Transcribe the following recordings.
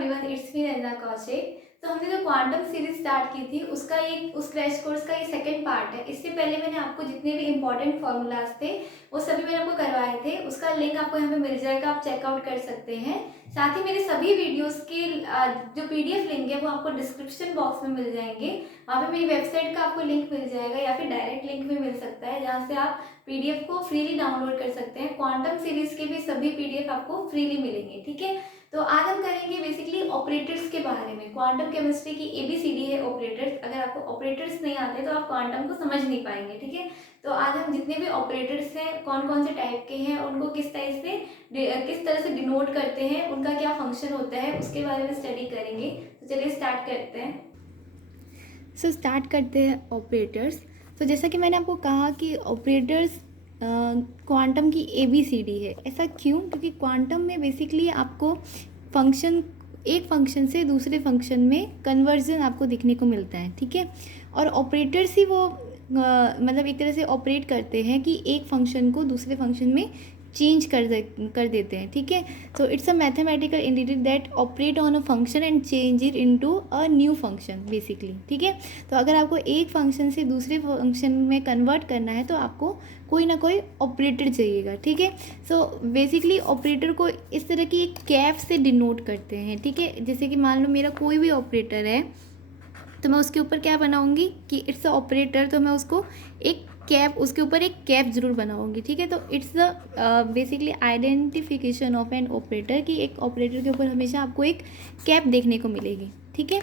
Everyone, it's me Ranjana Kaushik. तो हमने जो क्वांटम सीरीज स्टार्ट की थी उस क्रैश कोर्स का ये सेकंड पार्ट है। इससे पहले मैंने आपको जितने भी इंपॉर्टेंट फॉर्मूलाज थे वो सभी मैंने आपको करवाए थे। उसका लिंक आपको यहाँ पे मिल जाएगा, आप चेकआउट कर सकते हैं। साथ ही मेरे सभी वीडियोस के जो पीडीएफ लिंक है वो आपको डिस्क्रिप्शन बॉक्स में मिल जाएंगे। वहाँ पे मेरी वेबसाइट का आपको लिंक मिल जाएगा या फिर डायरेक्ट लिंक भी मिल सकता है, जहाँ से आप पीडीएफ को फ्रीली डाउनलोड कर सकते हैं। क्वांटम सीरीज के भी सभी पीडीएफ आपको फ्रीली मिलेंगे। ठीक है, तो आज हम करेंगे बेसिकली ऑपरेटर्स के बारे में। क्वांटम केमिस्ट्री की एबीसीडी है ऑपरेटर्स। अगर आपको ऑपरेटर्स नहीं आते तो आप क्वांटम को समझ नहीं पाएंगे। ठीक है, तो आज हम जितने भी ऑपरेटर्स हैं कौन कौन से टाइप के हैं, उनको किस तरह से डिनोट करते हैं, उनका क्या फंक्शन होता है, उसके बारे में स्टडी करेंगे। तो चलिए स्टार्ट करते हैं। स्टार्ट करते हैं ऑपरेटर्स। तो जैसा कि मैंने आपको कहा कि ऑपरेटर्स क्वांटम की एबीसीडी है। ऐसा क्यों? क्योंकि क्वांटम में बेसिकली आपको एक फंक्शन से दूसरे फंक्शन में कन्वर्जन आपको देखने को मिलता है। ठीक है, और ऑपरेटर्स ही वो मतलब एक तरह से ऑपरेट करते हैं कि एक फंक्शन को दूसरे फंक्शन में चेंज कर देते हैं। ठीक है, तो it's a mathematical entity that operate on a function and change it into a new function basically. ठीक है, तो अगर आपको एक फंक्शन से दूसरे फंक्शन में कन्वर्ट करना है तो आपको कोई ना कोई ऑपरेटर चाहिएगा। ठीक है, सो बेसिकली ऑपरेटर को इस तरह की एक कैप से डिनोट करते हैं। ठीक है, जैसे कि मान लो मेरा कोई भी ऑपरेटर है तो मैं उसके ऊपर क्या बनाऊंगी कि इट्स अ ऑपरेटर, तो मैं उसको उसके ऊपर एक कैप जरूर बनाऊंगी। ठीक है, तो it's the basically identification of an operator कि एक ऑपरेटर के ऊपर हमेशा आपको एक कैप देखने को मिलेगी। ठीक है,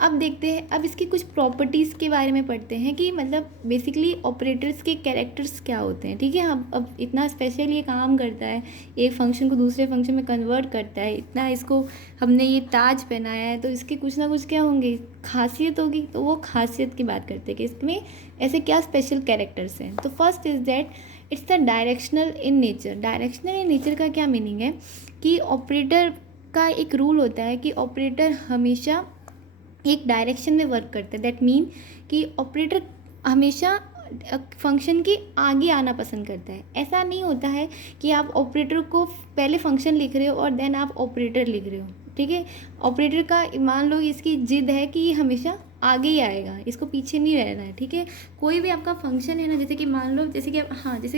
अब देखते हैं, अब इसकी कुछ प्रॉपर्टीज़ के बारे में पढ़ते हैं कि मतलब बेसिकली ऑपरेटर्स के कैरेक्टर्स क्या होते हैं। ठीक है, अब इतना स्पेशल ये काम करता है, एक फंक्शन को दूसरे फंक्शन में कन्वर्ट करता है, इतना इसको हमने ये ताज पहनाया है, तो इसके कुछ ना कुछ क्या होंगे, खासियत होगी। तो वो खासियत की बात करते हैं कि इसमें ऐसे क्या स्पेशल कैरेक्टर्स हैं। तो first is that it's the directional in nature. Directional in nature का क्या मीनिंग है कि ऑपरेटर का एक रूल होता है कि ऑपरेटर हमेशा एक डायरेक्शन में वर्क करते हैं। दैट मीन कि ऑपरेटर हमेशा फंक्शन के आगे आना पसंद करता है। ऐसा नहीं होता है कि आप ऑपरेटर को पहले फंक्शन लिख रहे हो और देन आप ऑपरेटर लिख रहे हो। ठीक है, ऑपरेटर का मान लो इसकी जिद है कि ये हमेशा आगे ही आएगा, इसको पीछे नहीं रहना है। ठीक है, कोई भी आपका फंक्शन है ना, जैसे कि मान लो जैसे कि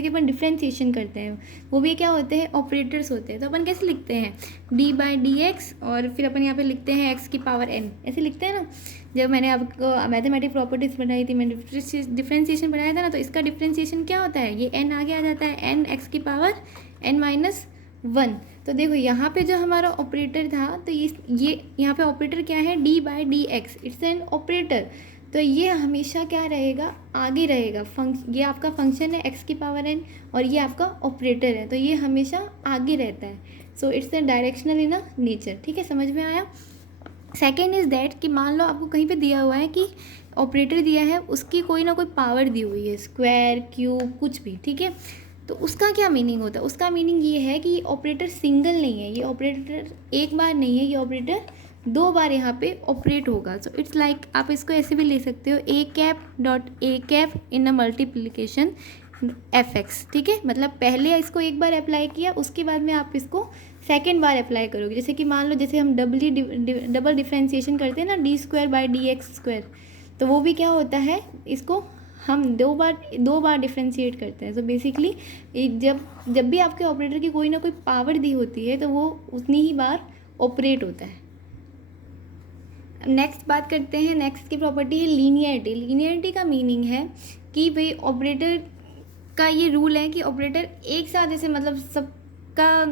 अपन डिफ्रेंशिएशन करते हैं, वो भी क्या होते हैं, ऑपरेटर्स होते हैं। तो अपन कैसे लिखते हैं, d/dx और फिर अपन यहाँ पे लिखते हैं x की पावर n, ऐसे लिखते हैं ना। जब मैंने आपको मैथमेटिक प्रॉपर्टीज पढ़ाई थी, मैंने डिफ्रेंशिएशन पढ़ाया था ना, तो इसका डिफ्रेंशिएशन क्या होता है, ये n आगे आ जाता है, n x की पावर n-1। तो देखो यहाँ पे जो हमारा ऑपरेटर था, तो ये यहाँ पे ऑपरेटर क्या है, d/dx, इट्स एन ऑपरेटर। तो ये हमेशा क्या रहेगा, आगे रहेगा। ये आपका फंक्शन है x की पावर n और ये आपका ऑपरेटर है, तो ये हमेशा आगे रहता है। So it's a directional in a nature. ठीक है, समझ में आया। सेकेंड इज़ दैट कि मान लो आपको कहीं पे दिया हुआ है कि ऑपरेटर दिया है, उसकी कोई ना कोई पावर दी हुई है, स्क्वायर, क्यूब, कुछ भी। ठीक है, तो उसका क्या मीनिंग होता है, उसका मीनिंग ये है कि ये ऑपरेटर सिंगल नहीं है, ये ऑपरेटर एक बार नहीं है, ये ऑपरेटर दो बार यहाँ पे ऑपरेट होगा। सो इट्स लाइक आप इसको ऐसे भी ले सकते हो, a in a multiplication fx। ठीक है, मतलब पहले इसको एक बार अप्लाई किया, उसके बाद में आप इसको सेकेंड बार अप्लाई करोगे। जैसे कि मान लो जैसे हम डबल डिफ्रेंशिएशन करते हैं ना, d²/dx², तो वो भी क्या होता है, इसको हम दो बार डिफ्रेंशिएट करते हैं। तो बेसिकली जब भी आपके ऑपरेटर की कोई ना कोई पावर दी होती है तो वो उतनी ही बार ऑपरेट होता है। नेक्स्ट बात करते हैं, नेक्स्ट की प्रॉपर्टी है लीनियरिटी। लीनियरिटी का मीनिंग है कि भाई ऑपरेटर का ये रूल है कि ऑपरेटर एक साथ ऐसे मतलब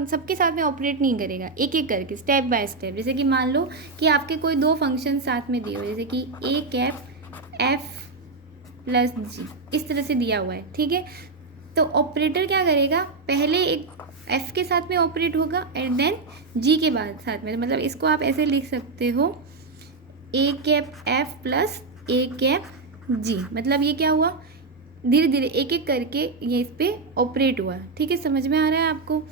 सबके साथ में ऑपरेट नहीं करेगा, एक एक करके, स्टेप बाय स्टेप। जैसे कि मान लो कि आपके कोई दो फंक्शन साथ में दिए हुए, जैसे कि a∩f+g, इस तरह से दिया हुआ है। ठीक है, तो ऑपरेटर क्या करेगा, पहले एक f के साथ में ऑपरेट होगा एंड देन g के बाद साथ में। मतलब इसको आप ऐसे लिख सकते हो, a∩f + a∩g। मतलब ये क्या हुआ, धीरे धीरे एक एक करके ये इस पर ऑपरेट हुआ। ठीक है, समझ में आ रहा है आपको।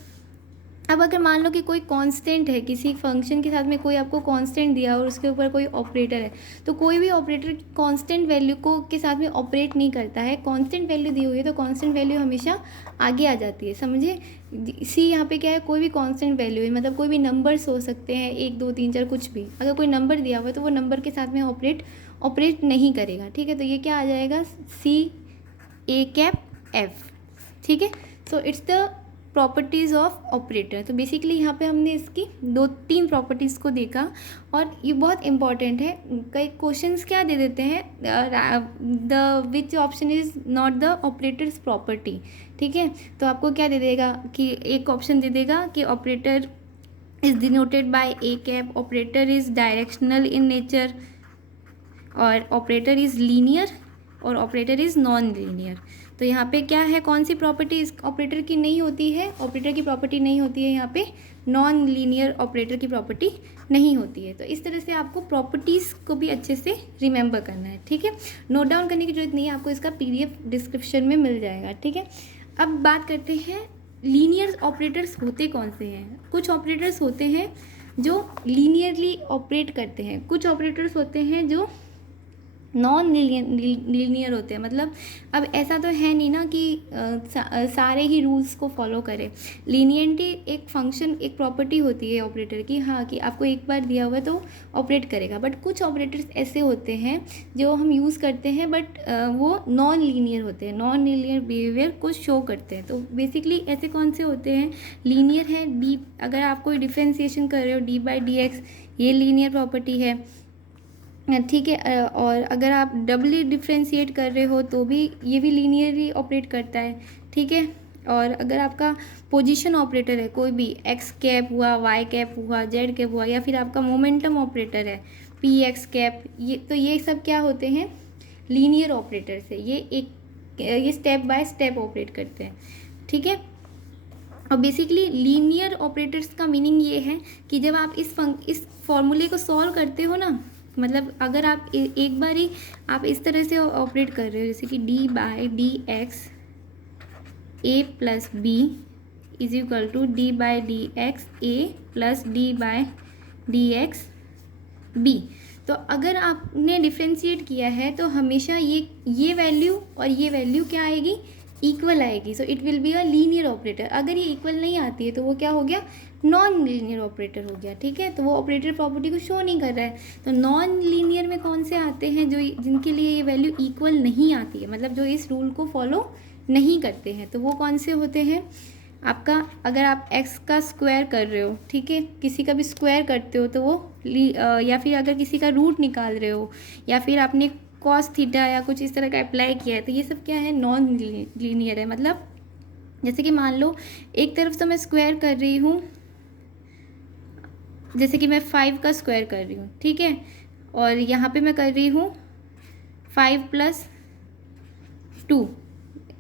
अब अगर मान लो कि कोई कांस्टेंट है, किसी फंक्शन के साथ में कोई आपको कांस्टेंट दिया और उसके ऊपर कोई ऑपरेटर है, तो कोई भी ऑपरेटर कांस्टेंट वैल्यू को के साथ में ऑपरेट नहीं करता है। कांस्टेंट वैल्यू दी हुई है तो कांस्टेंट वैल्यू हमेशा आगे आ जाती है, समझे। सी यहाँ पे क्या है, कोई भी कांस्टेंट वैल्यू है, मतलब कोई भी नंबर्स हो सकते हैं, 1 2 3 4 कुछ भी। अगर कोई नंबर दिया हुआ है तो वो नंबर के साथ में ऑपरेट नहीं करेगा, ठीक है। तो ये क्या आ जाएगा, CA∩F, ठीक है। So it's the properties of operator. तो बेसिकली यहाँ पे हमने इसकी 2-3 प्रॉपर्टीज़ को देखा और ये बहुत इंपॉर्टेंट है। कई क्वेश्चंस क्या दे देते हैं, the which option is not the operators property, ठीक है। तो आपको क्या दे देगा कि एक ऑप्शन दे देगा कि operator is denoted by A∩, operator is directional in nature, और ऑपरेटर इज़ लीनियर, और ऑपरेटर इज़ नॉन लीनियर। तो यहाँ पे क्या है, कौन सी प्रॉपर्टी इस ऑपरेटर की नहीं होती है, ऑपरेटर की प्रॉपर्टी नहीं होती है यहाँ पे, नॉन लीनियर ऑपरेटर की प्रॉपर्टी नहीं होती है। तो इस तरह से आपको प्रॉपर्टीज़ को भी अच्छे से रिमेंबर करना है, ठीक है। नोट डाउन करने की जरूरत नहीं है, आपको इसका PDF डिस्क्रिप्शन में मिल जाएगा, ठीक है। अब बात करते हैं लीनियर ऑपरेटर्स होते कौन से हैं। कुछ ऑपरेटर्स होते हैं जो लीनियरली ऑपरेट करते हैं, कुछ ऑपरेटर्स होते हैं जो नॉन लीनियर होते हैं। मतलब अब ऐसा तो है नहीं ना कि सारे ही रूल्स को फॉलो करें। लीनियरिटी एक फंक्शन, एक प्रॉपर्टी होती है ऑपरेटर की, हाँ, कि आपको एक बार दिया हुआ है तो ऑपरेट करेगा। बट कुछ ऑपरेटर्स ऐसे होते हैं जो हम यूज़ करते हैं बट वो नॉन लीनियर होते हैं, नॉन लीनियर बिहेवियर को शो करते हैं। तो बेसिकली ऐसे कौन से होते हैं, लीनियर है डी, अगर आप कोई डिफ्रेंसिएशन कर रहे हो d/dx, ये लीनियर प्रॉपर्टी है, ठीक है। और अगर आप डबली डिफ्रेंशिएट कर रहे हो तो भी ये भी लीनियरली ऑपरेट करता है, ठीक है। और अगर आपका पोजीशन ऑपरेटर है, कोई भी x∩ हुआ, y∩ हुआ, z∩ हुआ, या फिर आपका मोमेंटम ऑपरेटर है Px∩, ये सब क्या होते हैं, लीनियर ऑपरेटर्स है। ये स्टेप बाय स्टेप ऑपरेट करते हैं, ठीक है। और बेसिकली लीनियर ऑपरेटर्स का मीनिंग ये है कि जब आप इस फॉर्मूले को सॉल्व करते हो ना, मतलब अगर आप एक बार ही आप इस तरह से ऑपरेट कर रहे हो, जैसे कि d/dx a + b = d/dx a + d/dx b। तो अगर आपने डिफ्रेंशिएट किया है तो हमेशा ये वैल्यू और ये वैल्यू क्या आएगी, इक्वल आएगी। So it will be a linear operator. अगर ये इक्वल नहीं आती है तो वो क्या हो गया, नॉन लीनियर ऑपरेटर हो गया, ठीक है। तो वो ऑपरेटर प्रॉपर्टी को शो नहीं कर रहा है। तो नॉन लीनियर में कौन से आते हैं, जिनके लिए ये वैल्यू इक्वल नहीं आती है, मतलब जो इस रूल को फॉलो नहीं करते हैं, तो वो कौन से होते हैं आपका, अगर आप x का स्क्वायर कर रहे हो, ठीक है, किसी का भी स्क्वायर करते हो तो वो या फिर अगर किसी का रूट निकाल रहे हो, या फिर आपने cos θ या कुछ इस तरह का अप्लाई किया है, तो ये सब क्या है, नॉन लीनियर है। मतलब जैसे कि मान लो एक तरफ तो मैं स्क्वायर कर रही हूँ, जैसे कि मैं 5 का स्क्वायर कर रही हूँ, ठीक है, और यहाँ पे मैं कर रही हूँ 5 + 2,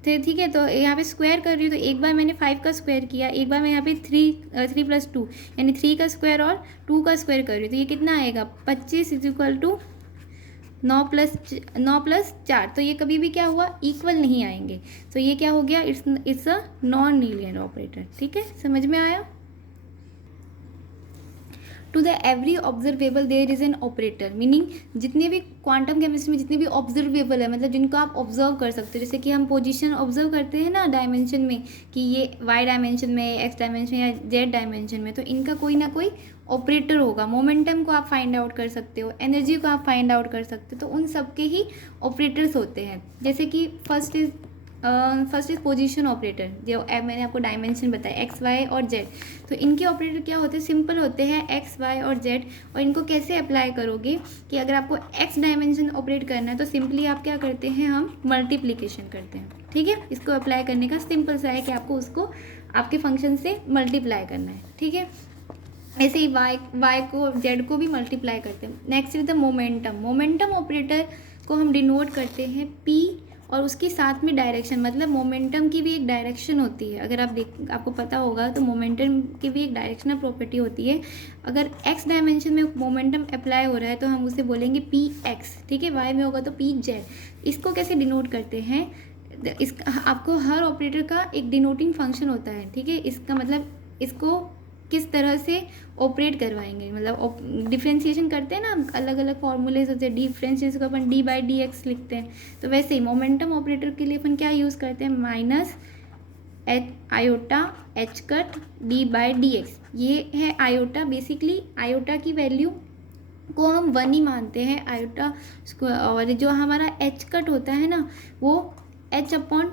ठीक है। तो यहाँ पे स्क्वायर कर रही हूँ, तो एक बार मैंने 5 का स्क्वायर किया, एक बार मैं यहाँ पे 3 + 2 यानी 3 का स्क्वायर और 2 का स्क्वायर कर रही हूँ, तो ये कितना आएगा, 25 = 9 + 4। तो ये कभी भी क्या हुआ, इक्वल नहीं आएंगे। तो ये क्या हो गया, it's a non linear operator, ठीक है, समझ में आया। To the every observable there is an operator, meaning जितने भी क्वांटम केमिस्ट्री में जितने भी ऑब्जर्वेबल है, मतलब जिनको आप ऑब्जर्व कर सकते हो, जैसे कि हम पोजीशन ऑब्जर्व करते हैं ना डायमेंशन में, कि ये y डायमेंशन में, x डायमेंशन या z डायमेंशन में, तो इनका कोई ना कोई ऑपरेटर होगा। मोमेंटम को आप फाइंड आउट कर सकते हो, एनर्जी को आप फाइंड आउट कर सकते हो, तो उन सब के ही ऑपरेटर्स होते हैं। जैसे कि फर्स्ट इज पोजीशन ऑपरेटर, जो मैंने आपको डायमेंशन बताया x, y और z। तो इनके ऑपरेटर क्या होते हैं, सिंपल होते हैं x, y और z। और इनको कैसे अप्लाई करोगे कि अगर आपको x डायमेंशन ऑपरेट करना है तो सिंपली आप क्या करते हैं, हम मल्टीप्लिकेशन करते हैं, ठीक है। इसको अप्लाई करने का सिंपल सा है कि आपको उसको आपके फंक्शन से मल्टीप्लाई करना है, ठीक है। ऐसे ही y को z को भी मल्टीप्लाई करते हैं। Next is the momentum operator को हम डिनोट करते हैं p और उसके साथ में डायरेक्शन, मतलब मोमेंटम की भी एक डायरेक्शन होती है। अगर आपको पता होगा तो मोमेंटम की भी एक डायरेक्शनल प्रॉपर्टी होती है। अगर x डायमेंशन में मोमेंटम अप्लाई हो रहा है तो हम उसे बोलेंगे px, ठीक है। y में होगा तो pz। इसको कैसे डिनोट करते हैं, आपको हर ऑपरेटर का एक डिनोटिंग फंक्शन होता है, ठीक है। इसका मतलब इसको किस तरह से ऑपरेट करवाएंगे, मतलब डिफ्रेंशिएशन करते हैं ना अलग अलग फॉर्मूलेज होते हैं, डिफ्रेंशिएशन को अपन डी बाई डी एक्स लिखते हैं, तो वैसे ही मोमेंटम ऑपरेटर के लिए अपन क्या यूज़ करते हैं, minus iota H cut D by D X. ये है आयोटा, बेसिकली आयोटा की वैल्यू को हम 1 ही मानते हैं आयोटा, और जो हमारा एच कट होता है ना वो h अपॉन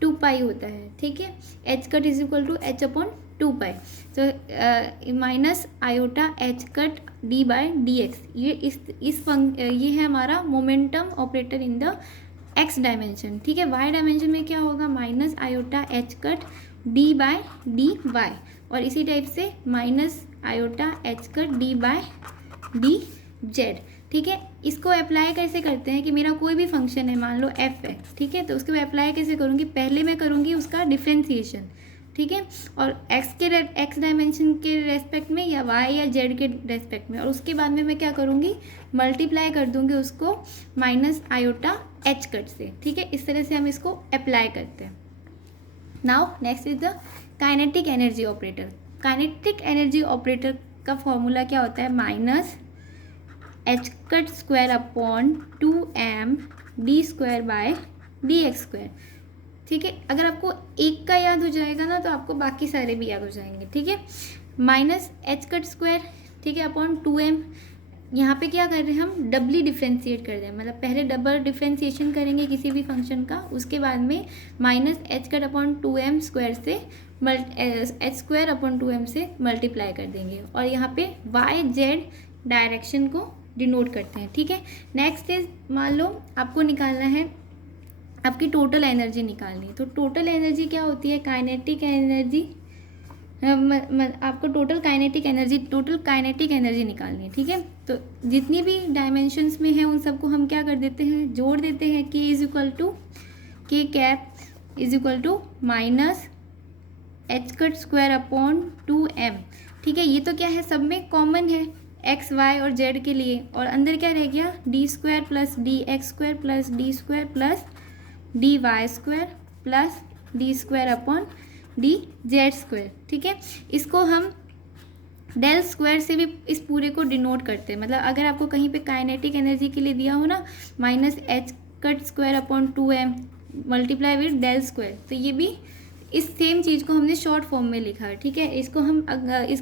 2 पाई होता है, ठीक है। H cut is equal to h upon 2 pi, तो minus iota H cut D by D X, ये है हमारा momentum operator in the X dimension, ठीक है। वाई डायमेंशन में क्या होगा, minus iota H cut D by D Y, और इसी टाइप से minus iota H cut D by D Z, ठीक है। इसको अप्लाई कैसे करते हैं कि मेरा कोई भी फंक्शन है, मान लो एफ है, ठीक है, तो उसको अप्लाई कैसे करूँगी, पहले मैं करूँगी उसका डिफ्रेंसिएशन, ठीक है, और एक्स डायमेंशन के रेस्पेक्ट में या वाई या जेड के रेस्पेक्ट में, और उसके बाद में मैं क्या करूँगी, मल्टीप्लाई कर दूँगी उसको माइनस आयोटा एच कट से, ठीक है। इस तरह से हम इसको अप्लाई करते हैं। Now next is the kinetic energy operator. Kinetic energy operator का फॉर्मूला क्या होता है, minus H cut square upon 2m D square by D X square, ठीक है। अगर आपको एक का याद हो जाएगा ना तो आपको बाकी सारे भी याद हो जाएंगे, ठीक है। माइनस एच कट स्क्वायर, ठीक है, अपॉन 2m, यहाँ पे क्या कर रहे हैं हम, डबली डिफ्रेंशिएट कर रहे हैं, मतलब पहले डबल डिफ्रेंशिएशन करेंगे किसी भी फंक्शन का, उसके बाद में minus H cut upon 2m square से एच स्क्वायर अपॉन 2m से मल्टीप्लाई कर देंगे, और यहाँ पे वाई जेड डायरेक्शन को डिनोट करते हैं, ठीक है। नेक्स्ट इज, मान लो आपको निकालना है, आपकी टोटल एनर्जी निकालनी है, तो टोटल एनर्जी क्या होती है, काइनेटिक एनर्जी, आपको टोटल काइनेटिक एनर्जी निकालनी है, ठीक है। तो जितनी भी डायमेंशंस में है उन सबको हम क्या कर देते हैं, जोड़ देते हैं, k is equal to K cap is equal to minus H cut square upon 2m, ठीक है। ये तो क्या है, सब में कॉमन है x y और z के लिए, और अंदर क्या रह गया, D square plus D X square plus D square plus D Y square plus D square upon D Z square, ठीक है। इसको हम डेल स्क्वायर से भी इस पूरे को डिनोट करते हैं, मतलब अगर आपको कहीं पे काइनेटिक एनर्जी के लिए दिया हो ना minus H cut square upon 2m multiply with del square, तो ये भी इस सेम चीज़ को हमने शॉर्ट फॉर्म में लिखा है, ठीक है। इसको हम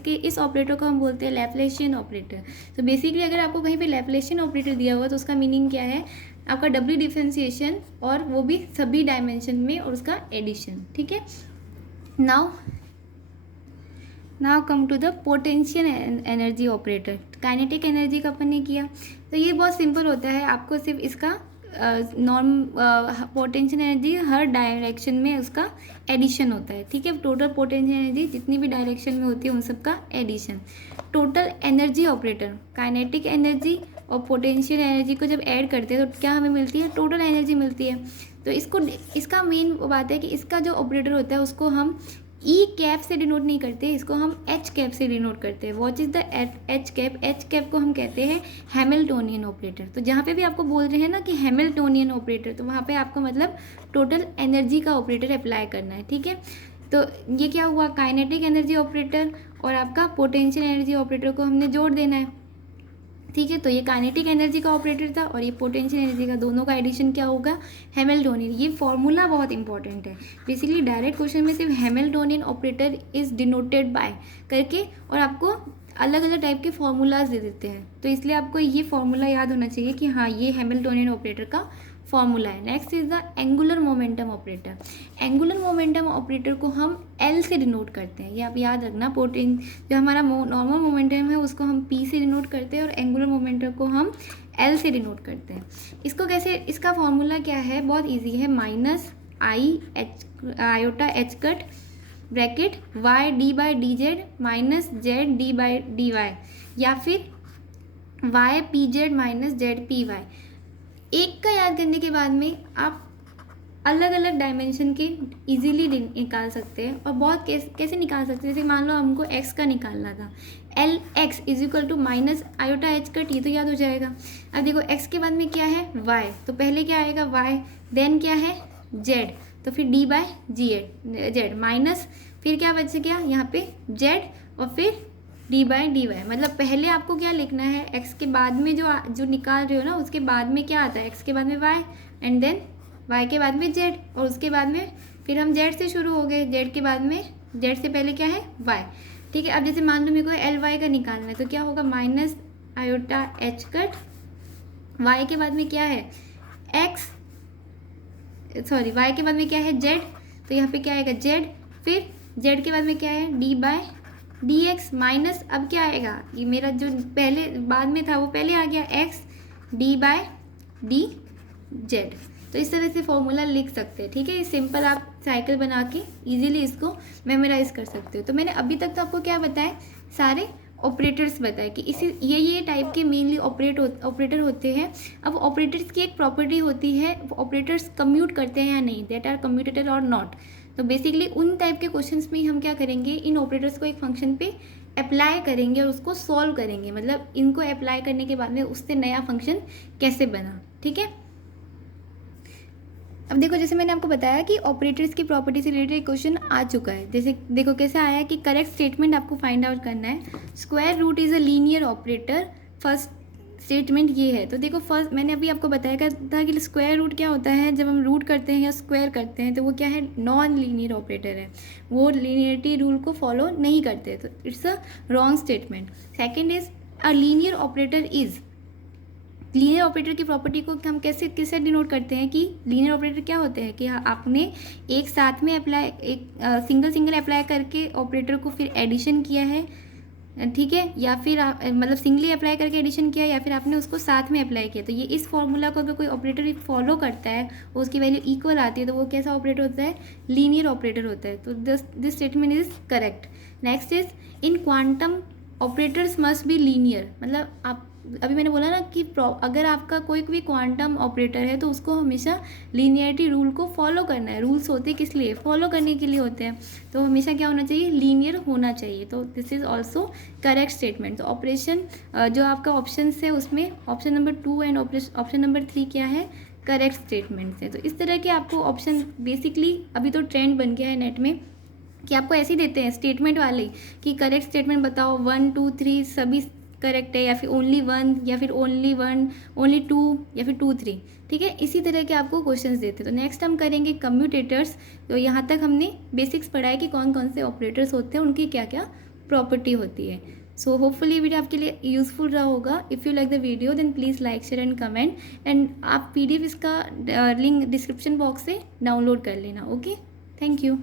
इस ऑपरेटर को हम बोलते हैं लैप्लेशियन ऑपरेटर। तो बेसिकली अगर आपको कहीं पे लैप्लेशियन ऑपरेटर दिया हुआ तो उसका मीनिंग क्या है, आपका डब्ल्यू डिफ्रेंशिएशन, और वो भी सभी डायमेंशन में, और उसका एडिशन, ठीक है। Now come to the potential energy operator. Kinetic energy का अपन ने किया, तो ये बहुत सिंपल होता है, आपको सिर्फ इसका पोटेंशियल एनर्जी हर डायरेक्शन में उसका एडिशन होता है, ठीक है। टोटल पोटेंशियल एनर्जी जितनी भी डायरेक्शन में होती है उन सब का addition. Total energy operator, kinetic energy और पोटेंशियल एनर्जी को जब ऐड करते हैं तो क्या हमें मिलती है, टोटल एनर्जी मिलती है। तो इसका मेन बात है कि इसका जो ऑपरेटर होता है उसको हम ई कैप से डिनोट नहीं करते, इसको हम एच कैप से डिनोट करते हैं। What is the H cap, H cap को हम कहते हैं हैमिल्टोनियन ऑपरेटर। तो जहाँ पे भी आपको बोल रहे हैं ना कि हैमिल्टोनियन ऑपरेटर, तो वहाँ पे आपको मतलब टोटल एनर्जी का ऑपरेटर अप्लाई करना है, ठीक है। तो ये क्या हुआ, काइनेटिक एनर्जी ऑपरेटर और आपका पोटेंशियल एनर्जी ऑपरेटर को हमने जोड़ देना है, ठीक है। तो ये काइनेटिक एनर्जी का ऑपरेटर था और ये पोटेंशियल एनर्जी का, दोनों का एडिशन क्या होगा, हैमिल्टोनियन। ये फॉर्मूला बहुत इंपॉर्टेंट है, बेसिकली डायरेक्ट क्वेश्चन में सिर्फ Hamiltonian operator is denoted by करके और आपको अलग अलग टाइप के फॉर्मूलाज दे देते हैं, तो इसलिए आपको ये फॉर्मूला याद होना चाहिए कि हाँ ये हैमिल्टोनियन ऑपरेटर का फॉर्मूला है। Next is the angular momentum operator. Angular momentum operator को हम एल से डिनोट करते हैं, ये आप याद रखना। जो हमारा नॉर्मल मोमेंटम है उसको हम पी से डिनोट करते हैं और एंगुलर मोमेंटम को हम एल से डिनोट करते हैं। इसको कैसे, इसका फॉर्मूला क्या है, बहुत ईजी है, minus I H iota H cut bracket Y D by D Z minus Z D by D Y, या फिर Y P Z minus Z P Y. एक का याद करने के बाद में आप अलग अलग डायमेंशन के इजीली निकाल सकते हैं, और बहुत कैसे निकाल सकते हैं, जैसे मान लो हमको x का निकालना था, L X is equal to minus iota H cut, ये तो याद हो जाएगा। अब देखो x के बाद में क्या है, y, तो पहले क्या आएगा y, देन क्या है z, तो फिर d बाय जेड माइनस, फिर क्या बच गया यहाँ पे z और फिर d/dy, मतलब पहले आपको क्या लिखना है, x के बाद में जो निकाल रहे हो ना उसके बाद में क्या आता है, x के बाद में y एंड देन y के बाद में z, और उसके बाद में फिर हम z से शुरू हो गए, z के बाद में z से पहले क्या है y। ठीक है, अब जैसे मान लो मेरे को Ly का निकालना है तो क्या होगा, minus iota h cut, y के बाद में क्या है x, सॉरी y के बाद में क्या है z, तो यहाँ पे क्या आएगा z, फिर z के बाद में क्या है d/dx माइनस, अब क्या आएगा, ये मेरा जो पहले बाद में था वो पहले आ गया x d/dz। तो इस तरह से फॉर्मूला लिख सकते हैं। ठीक है, ये सिंपल आप साइकिल बना के इजीली इसको मेमोराइज कर सकते हो। तो मैंने अभी तक तो आपको क्या बताया, सारे ऑपरेटर्स बताए कि इसी ये टाइप के मेनली ऑपरेटर होते हैं। अब ऑपरेटर्स की एक प्रॉपर्टी होती है, ऑपरेटर्स कम्यूट करते हैं या नहीं, दैट आर कम्यूटेटर और नॉट। तो बेसिकली उन टाइप के क्वेश्चंस में हम क्या करेंगे, इन ऑपरेटर्स को एक फंक्शन पे अप्लाई करेंगे और उसको सॉल्व करेंगे, मतलब इनको अप्लाई करने के बाद में उससे नया फंक्शन कैसे बना। ठीक है, अब देखो जैसे मैंने आपको बताया कि ऑपरेटर्स की प्रॉपर्टी से रिलेटेड एक क्वेश्चन आ चुका है। जैसे देखो कैसे आया कि करेक्ट स्टेटमेंट आपको फाइंड आउट करना है। Square root is a linear operator, first statement ये है। तो देखो फर्स्ट मैंने अभी आपको बताया था कि स्क्वायर रूट क्या होता है, जब हम रूट करते हैं या स्क्वायर करते हैं तो वो क्या है, नॉन लीनियर ऑपरेटर है, वो लीनियरिटी रूल को फॉलो नहीं करते, तो it's a wrong statement. Second is a linear operator is, linear operator की प्रॉपर्टी को हम किससे डिनोट करते हैं कि लीनियर ऑपरेटर क्या होते हैं कि आपने एक साथ में अप्लाई, एक सिंगल अप्लाई करके ऑपरेटर को फिर एडिशन किया है, ठीक है, या फिर मतलब सिंगली अप्लाई करके एडिशन किया, या फिर आपने उसको साथ में अप्लाई किया। तो ये इस फॉर्मूला को अगर कोई ऑपरेटर फॉलो करता है और उसकी वैल्यू इक्वल आती है तो वो कैसा ऑपरेटर होता है, लीनियर ऑपरेटर होता है। तो this statement is correct. Next is in quantum operators must be linear, मतलब आप अभी मैंने बोला ना कि अगर आपका कोई भी क्वांटम ऑपरेटर है तो उसको हमेशा लीनियरिटी रूल को फॉलो करना है। रूल्स होते किस लिए, फॉलो करने के लिए होते हैं, तो हमेशा क्या होना चाहिए, लीनियर होना चाहिए। तो this is also correct statement. तो ऑपरेशन जो आपका ऑप्शन है उसमें option number 2 and option number 3 क्या है, करेक्ट स्टेटमेंट्स है। तो इस तरह के आपको ऑप्शन बेसिकली अभी तो ट्रेंड बन गया है नेट में कि आपको ऐसे ही देते हैं स्टेटमेंट वाले कि करेक्ट स्टेटमेंट बताओ, 1 2 3 सभी करेक्ट है, या फिर ओनली 1, या फिर ओनली 1, ओनली 2, या फिर 2 3। ठीक है, इसी तरह के आपको क्वेश्चंस देते हैं। तो नेक्स्ट हम करेंगे कम्यूटेटर्स। तो यहाँ तक हमने बेसिक्स पढ़ा है कि कौन कौन से ऑपरेटर्स होते हैं, उनकी क्या क्या प्रॉपर्टी होती है। सो होपफुली ये वीडियो आपके लिए यूजफुल रहा होगा। If you like the video then please like share and comment, and आप PDF इसका लिंक डिस्क्रिप्शन बॉक्स से डाउनलोड कर लेना। Okay, thank you.